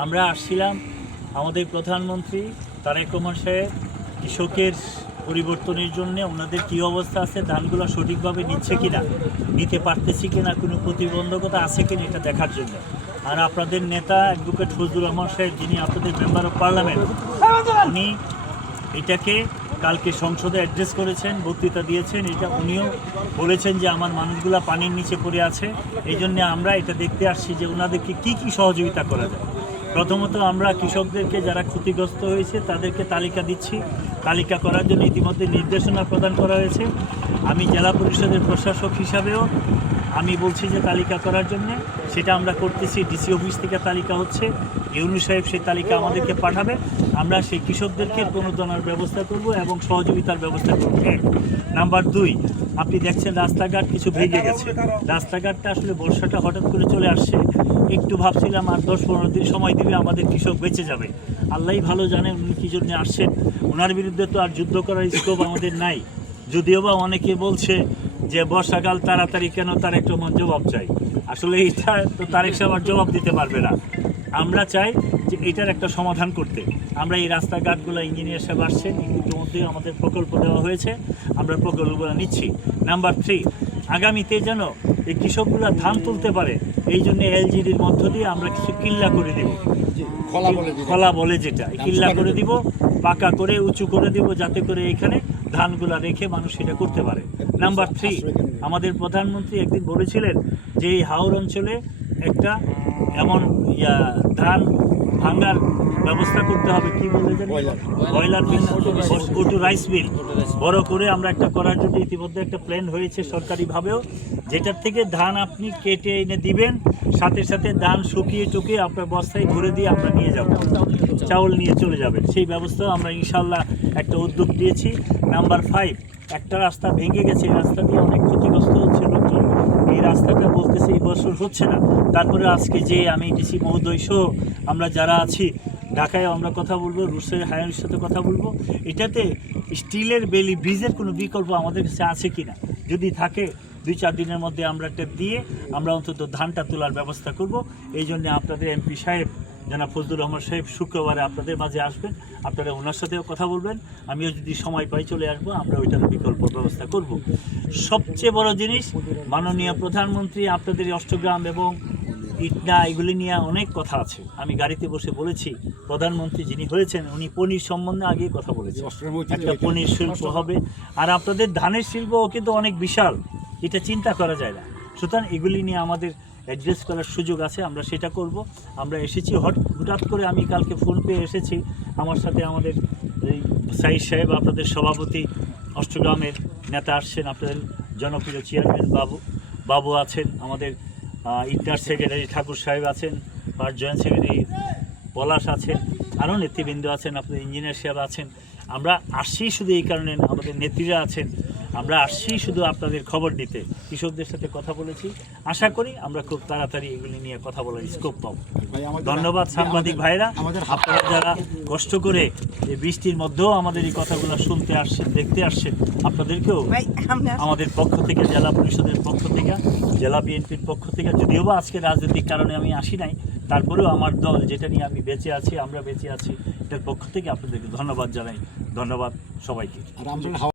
আমরা আসছিলাম আমাদের প্রধানমন্ত্রী তারেক রহমান সাহেব কৃষকের পরিবর্তনের জন্য ওনাদের কী অবস্থা আছে, ধানগুলো সঠিকভাবে নিচ্ছে কিনা, নিতে পারতেছি কিনা, কোনো প্রতিবন্ধকতা আছে কিনা এটা দেখার জন্য। আর আপনাদের নেতা অ্যাডভোকেট ফজলুর রহমান সাহেব, যিনি আপনাদের মেম্বার অফ পার্লামেন্ট, উনি এটাকে কালকে সংসদে অ্যাড্রেস করেছেন, বক্তৃতা দিয়েছেন। এটা উনিও বলেছেন যে আমার মানুষগুলা পানির নিচে পড়ে আছে। এই জন্য আমরা এটা দেখতে আসছি যে ওনাদেরকে কী কী সহযোগিতা করা যায়। প্রথমত আমরা কৃষকদেরকে যারা ক্ষতিগ্রস্ত হয়েছে তাদেরকে তালিকা দিচ্ছি। তালিকা করার জন্য ইতিমধ্যে নির্দেশনা প্রদান করা হয়েছে। আমি জেলা পরিষদের প্রশাসক হিসাবেও আমি বলছি যে তালিকা করার জন্য সেটা আমরা করতেছি। ডিসি অফিস থেকে তালিকা হচ্ছে, ইউনূস সাহেব সেই তালিকা আমাদেরকে পাঠাবে। আমরা সেই কৃষকদেরকে প্রণোদনার ব্যবস্থা করব এবং সহযোগিতার ব্যবস্থা করব। নাম্বার 2, আপনি দেখছেন রাস্তাঘাট কিছু ভেঙে গেছে। রাস্তাঘাটটা আসলে বর্ষাটা হঠাৎ করে চলে আসছে, একটু ভাবছিলাম আর 10-15 দিন সময় দিবে আমাদের কৃষক বেঁচে যাবে। আল্লাহই ভালো জানেন উনি কী জন্য আসছেন। ওনার বিরুদ্ধে তো আর যুদ্ধ করার স্কোপ আমাদের নাই। যদিও বা অনেকে বলছে যে বর্ষাকাল তাড়াতাড়ি কেন, তারেক রহমান জবাব চাই। আসলে এটা তো তারেক সাহেব আর জবাব দিতে পারবে না। আমরা চাই যে এটার একটা সমাধান করতে। আমরা এই রাস্তাঘাটগুলো ইঞ্জিনিয়ার সাহেব আসছেন, ইতিমধ্যেই আমাদের প্রকল্প দেওয়া হয়েছে, আমরা প্রকল্পগুলো নিচ্ছি। নাম্বার 3, আগামীতে যেন এই কৃষকগুলো ধান তুলতে পারে এই জন্য এলজিডির মধ্য দিয়ে আমরা কিছু কিল্লা করে দেব, খোলা বলে যেটা, কিল্লা করে দিব, পাকা করে উঁচু করে দিব, যাতে করে এখানে ধানগুলা রেখে মানুষ এটা করতে পারে। নাম্বার 3, আমাদের প্রধানমন্ত্রী একদিন বলেছিলেন যে এই হাওর অঞ্চলে একটা এমন ধান ভাঙার ব্যবস্থা করতে হবে, কি বলে জানি, বয়লার মিল, ওটু রাইস মিল বড় করে আমরা একটা করার জন্য ইতিমধ্যে একটা প্ল্যান হয়েছে সরকারিভাবেও, যেটার থেকে ধান আপনি কেটে এনে দিবেন, সাথে সাথে ধান শুকিয়ে টুকিয়ে আপনার বস্তায় ভরে দিয়ে আমরা নিয়ে যাব, চাউল নিয়ে চলে যাবেন। সেই ব্যবস্থাও আমরা ইনশাল্লাহ একটা উদ্যোগ দিয়েছি। নাম্বার 5, একটা রাস্তা ভেঙে গেছে, এই রাস্তা দিয়ে অনেক ক্ষতিগ্রস্ত হচ্ছে লোকজন। এই রাস্তাটা বলতেছে এই বছর হচ্ছে না। তারপরে আজকে যে আমি ডিসি মহোদয় সহ আমরা যারা আছি ঢাকায় আমরা কথা বলবো, রুশের হায়ানের সাথে কথা বলবো, এটাতে স্টিলের বেলি ব্রিজের কোনো বিকল্প আমাদের কাছে আছে কি না। যদি থাকে 2-4 দিনের মধ্যে আমরা টেপ দিয়ে আমরা অন্তত ধানটা তোলার ব্যবস্থা করব। এই জন্য আপনাদের এমপি সাহেব জনাব ফজলুর রহমান সাহেব শুক্রবারে আপনাদের মাঝে আসবেন, আপনারা ওনার সাথেও কথা বলবেন। আমিও যদি সময় পাই চলে আসবো, আমরা ওইটার বিকল্প ব্যবস্থা করব। সবচেয়ে বড় জিনিস, মাননীয় প্রধানমন্ত্রী আপনাদের অষ্টগ্রাম এবং ইটনা এগুলি নিয়ে অনেক কথা আছে। আমি গাড়িতে বসে বলেছি, প্রধানমন্ত্রী যিনি হয়েছেন উনি পনির সম্বন্ধে আগে কথা বলেছেন, একটা পনির শিল্প হবে। আর আপনাদের ধানের শিল্পও কিন্তু অনেক বিশাল, এটা চিন্তা করা যায় না। সুতরাং এগুলি নিয়ে আমাদের অ্যাড্রেস করার সুযোগ আছে, আমরা সেটা করব। আমরা এসেছি হঠাৎ করে, আমি কালকে ফোন পেয়ে এসেছি। আমার সাথে আমাদের এই সাইদ সাহেব, আপনাদের সভাপতি অষ্টগ্রামের নেতা আসছেন, আপনাদের জনপ্রিয় চেয়ারম্যান বাবু আছেন, আমাদের ইন্টার সেক্রেটারি ঠাকুর সাহেব আছেন, আর জয়েন্ট সেক্রেটারি পলাশ আছেন, আরও নেতৃবৃন্দ আছেন, আপনাদের ইঞ্জিনিয়ার সাহেব আছেন। আমরা আসছি শুধু এই কারণে, আমাদের নেত্রীরা আছেন, আমরা আসছি শুধু আপনাদের খবর দিতে। কৃষকদের সাথে কথা বলেছি, আশা করি আমরা খুব তাড়াতাড়ি এগুলি নিয়ে কথা বলার স্কোপ পাবো। ধন্যবাদ সাংবাদিক ভাইরা, আপনারা যারা কষ্ট করে এই বৃষ্টির মধ্যেও আমাদের এই কথাগুলো শুনতে আসছেন, দেখতে আসছেন, আপনাদেরকেও আমাদের পক্ষ থেকে, জেলা পরিষদের পক্ষ থেকে, জেলা বিএনপির পক্ষ থেকে, যদিও বা আজকে রাজনৈতিক কারণে আমি আসি নাই, তারপরেও আমার দল যেটা নিয়ে আমি বেঁচে আছি, আমরা বেঁচে আছি, এটার পক্ষ থেকে আপনাদেরকে ধন্যবাদ জানাই। ধন্যবাদ সবাইকে।